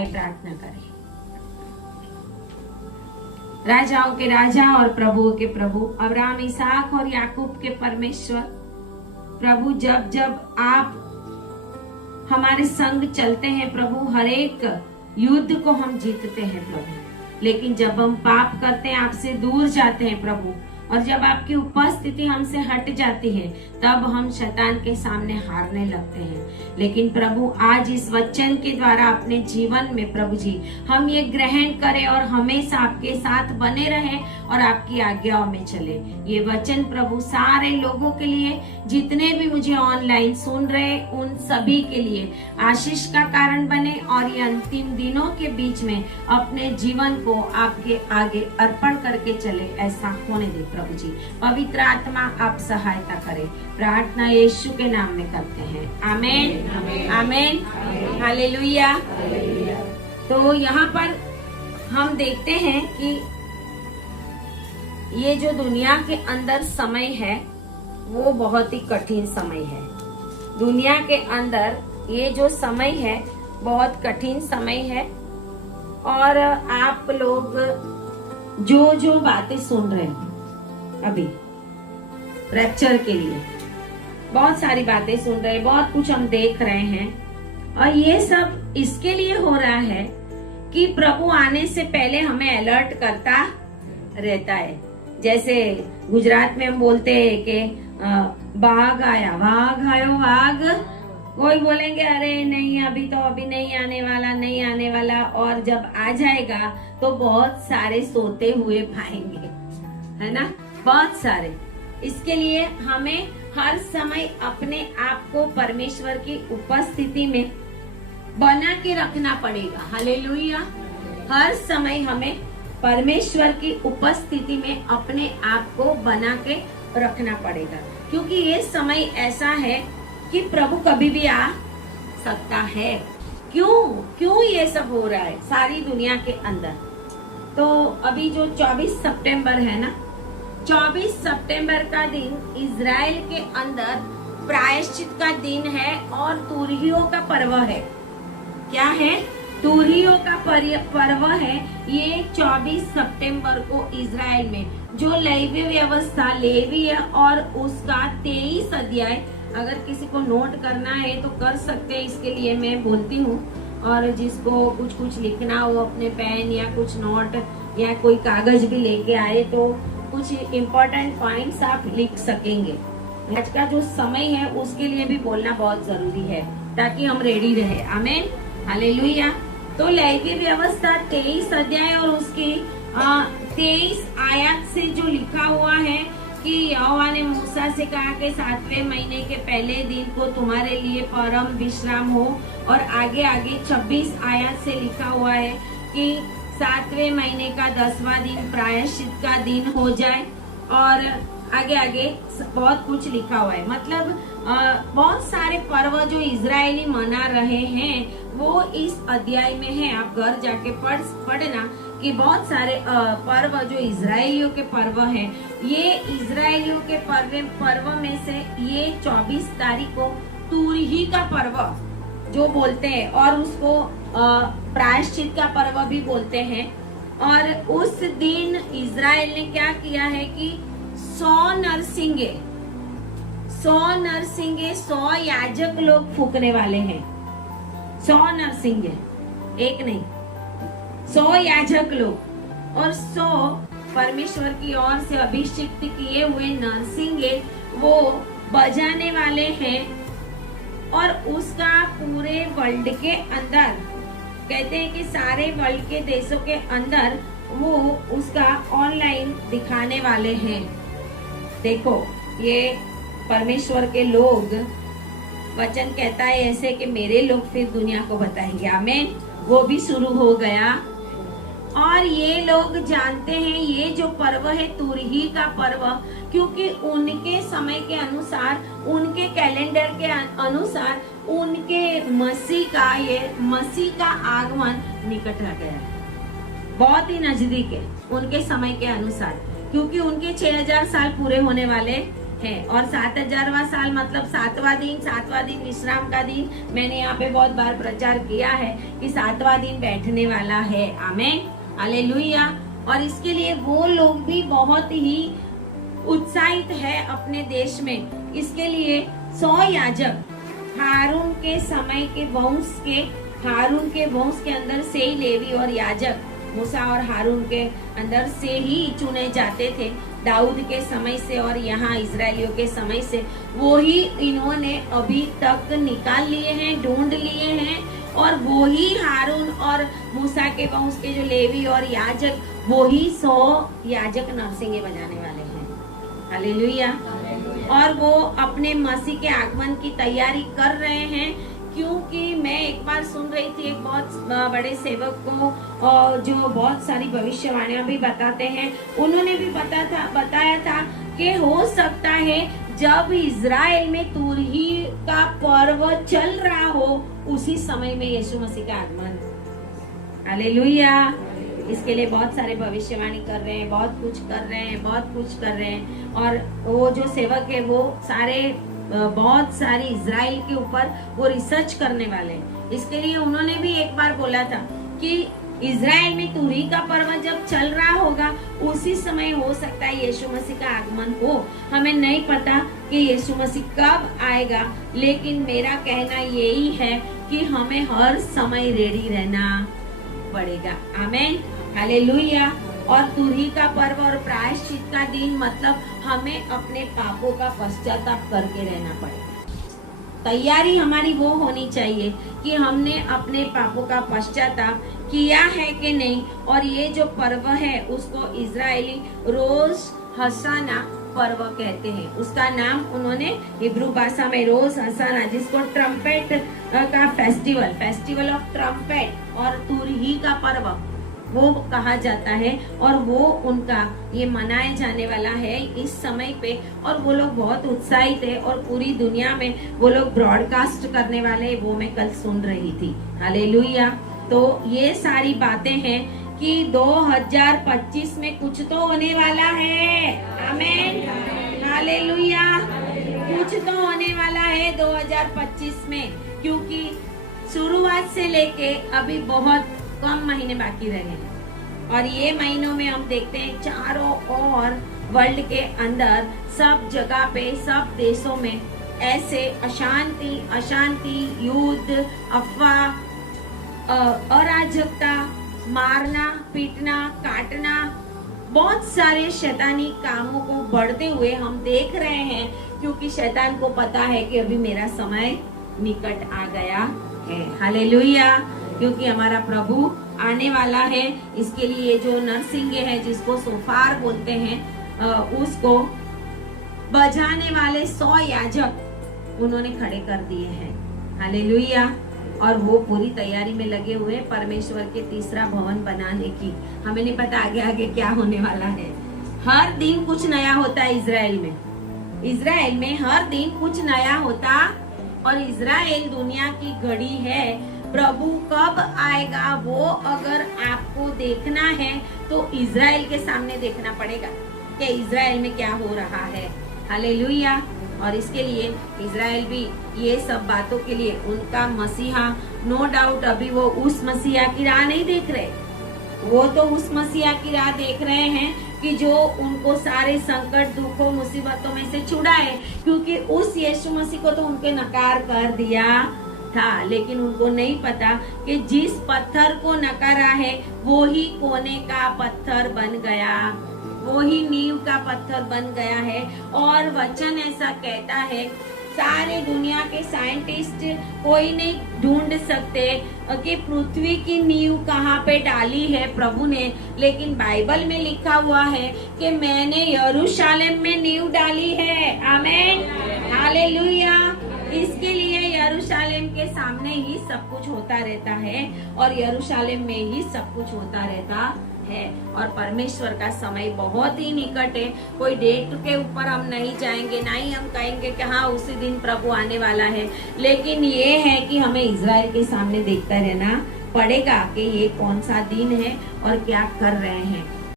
आए प्रार्थना करें। राजाओं के राजा और प्रभुओं के प्रभु, अब्राहम, इसहाक और याकूब के परमेश्वर प्रभु, जब जब आप हमारे संग चलते हैं प्रभु, हर एक युद्ध को हम जीतते हैं प्रभु। लेकिन जब हम पाप करते हैं, आपसे दूर जाते हैं प्रभु, और जब आपकी उपस्थिति हमसे हट जाती है, तब हम शैतान के सामने हारने लगते हैं। लेकिन प्रभु, आज इस वचन के द्वारा अपने जीवन में प्रभु जी हम ये ग्रहण करें और हमेशा आपके साथ बने रहें और आपकी आज्ञाओं में चले। ये वचन प्रभु सारे लोगों के लिए, जितने भी मुझे ऑनलाइन सुन रहे, उन सभी के लिए आशीष का कारण बने, और ये अंतिम दिनों के बीच में अपने जीवन को आपके आगे अर्पण करके चले, ऐसा होने दे प्रभु जी। पवित्र आत्मा आप सहायता करें, प्रार्थना यीशु के नाम में करते हैं, आमेन आमेन हालेलुया। तो यहाँ पर हम देखते हैं कि ये जो दुनिया के अंदर समय है वो बहुत ही कठिन समय है। दुनिया के अंदर ये जो समय है बहुत कठिन समय है, और आप लोग जो जो बातें सुन रहे हैं अभी रैप्चर के लिए, बहुत सारी बातें सुन रहे हैं, बहुत कुछ हम देख रहे हैं, और ये सब इसके लिए हो रहा है कि प्रभु आने से पहले हमें अलर्ट करता रहता है। जैसे गुजरात में हम बोलते हैं कि बाघ आया, बाघ आयो बाघ, कोई बोलेंगे अरे नहीं अभी नहीं आने वाला, नहीं आने वाला, और जब आ जाएगा तो बहुत सारे सोते हुए पाएंगे, है ना, बहुत सारे। इसके लिए हमें हर समय अपने आप को परमेश्वर की उपस्थिति में बना के रखना पड़ेगा। हालेलुया। हर समय हमें परमेश्वर की उपस्थिति में अपने आप को बना के रखना पड़ेगा, क्योंकि ये समय ऐसा है कि प्रभु कभी भी आ सकता है। क्यों ये सब हो रहा है सारी दुनिया के अंदर? तो अभी जो 24 सितंबर है ना, 24 सितंबर का दिन इज़राइल के अंदर प्रायश्चित का दिन है और तुरहियों का पर्व है। क्या है? तुरहियों का पर्व है। ये 24 सितंबर को इज़राइल में जो लेवी व्यवस्था, लेवी है, और उसका 23 अध्याय, अगर किसी को नोट करना है तो कर सकते हैं, इसके लिए मैं बोलती हूँ। और जिसको कुछ लिखना हो अपने पेन या कुछ नोट या कोई कागज भी लेके आए तो कुछ इम्पोर्टेंट पॉइंट्स आप लिख सकेंगे। आज का जो समय है उसके लिए भी बोलना बहुत जरूरी है ताकि हम रेडी रहे। आमीन हालेलुया। तो लेवी व्यवस्था 23 अध्याय और उसकी 23 आयत से जो लिखा हुआ है कि यहोवा ने मूसा से कहा कि 7वें महीने के पहले दिन को तुम्हारे लिए परम विश्राम हो, और आगे 26 आयत से लिखा हुआ है कि 7वें महीने का 10वां दिन प्रायश्चित का दिन हो जाए, और आगे बहुत कुछ लिखा हुआ है। मतलब बहुत सारे पर्व जो इजरायली मना रहे हैं वो इस अध्याय में है। आप घर जाके पढ़ना कि बहुत सारे पर्व जो इजरायलियों के पर्व हैं, ये इजरायलियों के पर्व में से ये 24 तारीख को तुरही का पर्व जो बोलते हैं, और उसको प्रायश्चित का पर्व भी बोलते हैं। और उस दिन इजराइल ने क्या किया है कि 100 नरसिंगे 100 याजक लोग फूकने वाले हैं। 100 नरसिंगे, एक नहीं, 100 याजक लोग, और 100 परमेश्वर की ओर से अभिषिक्त किए हुए नरसिंगे वो बजाने वाले हैं। और उसका पूरे वर्ल्ड के अंदर, कहते हैं कि सारे वर्ल्ड के देशों के अंदर वो उसका ऑनलाइन दिखाने वाले हैं। देखो, ये परमेश्वर के लोग, वचन कहता है ऐसे कि मेरे लोग फिर दुनिया को बताएंगे। आमीन। वो भी शुरू हो गया, और ये लोग जानते हैं ये जो पर्व है तुरही का पर्व, क्योंकि उनके समय के अनुसार, उनके कैलेंडर के अनुसार, उनके मसीह का आगमन निकट आ गया है, बहुत ही नजदीक है उनके समय के अनुसार, क्योंकि उनके 6000 साल पूरे होने वाले है। और 7000वां साल मतलब 7वां दिन विश्राम का दिन। मैंने यहाँ पे बहुत बार प्रचार किया है कि 7वां दिन बैठने वाला है। आमीन, हालेलुया। और इसके लिए वो लोग भी बहुत ही उत्साहित है अपने देश में। इसके लिए 100 याजक हारून के समय के वंश के, हारून के वंश के अंदर से ही लेवी और याजक मूसा और हारून के अंदर से ही चुने जाते थे, दाऊद के समय से और यहाँ इजरायलियों के समय से। वो ही इन्होंने अभी तक निकाल लिए हैं, ढूंढ लिए हैं। और वो ही हारून और मूसा के वंश के जो लेवी और याजक, वो ही 100 याजक नरसिंगे बजाने वाले हैं। हालेलुया। और वो अपने मसीह के आगमन की तैयारी कर रहे हैं। क्योंकि मैं एक बार सुन रही थी एक बहुत बड़े सेवक को जो बहुत सारी भविष्यवाणियां भी बताते हैं, उन्होंने भी बताया था कि हो सकता है जब इजराइल में तुरही का पर्व चल रहा हो उसी समय में यीशु मसीह का आगमन। हालेलुया। इसके लिए बहुत सारे भविष्यवाणी कर रहे हैं, बहुत कुछ कर रहे हैं। और वो जो सेवक है वो सारे बहुत सारी इजराइल के ऊपर वो रिसर्च करने वाले हैं। इसके लिए उन्होंने भी एक बार बोला था कि इजराइल में तुरही का पर्व जब चल रहा होगा उसी समय हो सकता है यीशु मसीह का आगमन हो। हमें नहीं पता कि यीशु मसीह कब आएगा, लेकिन मेरा कहना यही है कि हमें हर समय रेडी रहना पड़ेगा। आमीन, हालेलुया। और तुरही का पर्व और प्रायश्चित का दिन मतलब हमें अपने पापों का पश्चाताप करके रहना पड़ेगा। तैयारी हमारी वो होनी चाहिए कि हमने अपने पापों का पश्चाताप किया है कि नहीं। और ये जो पर्व है उसको इजरायली रोज हसाना पर्व कहते हैं। उसका नाम उन्होंने हिब्रू भाषा में रोज हसाना, जिसको ट्रम्पेट का फेस्टिवल ऑफ ट्रम्पेट और तुरही का पर्व वो कहा जाता है। और वो उनका ये मनाया जाने वाला है इस समय पे। और वो लोग बहुत उत्साहित है और पूरी दुनिया में वो लोग ब्रॉडकास्ट करने वाले, वो मैं कल सुन रही थी। हालेलुया। तो ये सारी बातें हैं कि 2025 में कुछ तो होने वाला है। आमीन, हालेलुया। कुछ तो होने वाला है 2025 में, क्योंकि शुरुआत से लेके अभी बहुत कम महीने बाकी रहे हैं। और ये महीनों में हम देखते हैं चारों ओर वर्ल्ड के अंदर सब जगह पे, सब देशों में ऐसे अशांति, युद्ध, अफवाह, अराजकता, मारना, पीटना, काटना, बहुत सारे शैतानी कामों को बढ़ते हुए हम देख रहे हैं। क्योंकि शैतान को पता है कि अभी मेरा समय निकट आ गया है। हालेलुया। क्योंकि हमारा प्रभु आने वाला है। इसके लिए जो नरसिंगे है, जिसको सोफार बोलते हैं, उसको बजाने वाले 100 याजक उन्होंने खड़े कर दिए हैं। हालेलुया। और वो पूरी तैयारी में लगे हुए परमेश्वर के तीसरा भवन बनाने की। हमें नहीं पता आगे आगे क्या होने वाला है। हर दिन कुछ नया होता है इजराइल में हर दिन कुछ नया होता। और इजराइल दुनिया की घड़ी है। प्रभु कब आएगा वो अगर आपको देखना है तो इजराइल के सामने देखना पड़ेगा कि इजराइल में क्या हो रहा है। हालेलुया। और इसके लिए इजराइल भी ये सब बातों के लिए उनका मसीहा, नो डाउट अभी वो उस मसीहा की राह नहीं देख रहे, वो तो उस मसीहा की राह देख रहे हैं कि जो उनको सारे संकट, दुखों, मुसीबतों में से छुड़ाए। क्योंकि उस यीशु मसीह को तो उनके नकार कर दिया था, लेकिन उनको नहीं पता कि जिस पत्थर को नकारा है वो ही कोने का पत्थर बन गया, वो ही नींव का पत्थर बन गया है। और वचन ऐसा कहता है, सारे दुनिया के साइंटिस्ट कोई नहीं ढूंढ सकते कि पृथ्वी की नींव कहाँ पे डाली है प्रभु ने, लेकिन बाइबल में लिखा हुआ है कि मैंने यरूशलेम में नींव डाली है। आमीन, हालेलुया। इसके लिए यरूशलेम के सामने ही सब कुछ होता रहता है और यरूशलेम में ही सब कुछ होता रहता है। और परमेश्वर का समय बहुत ही निकट है। कोई डेट के ऊपर हम नहीं जाएंगे, ना ही हम कहेंगे कि हाँ उसी दिन प्रभु आने वाला है। लेकिन ये है कि हमें इजराइल के सामने देखता रहना पड़ेगा कि ये कौन सा दिन है और क्या कर रहे हैं।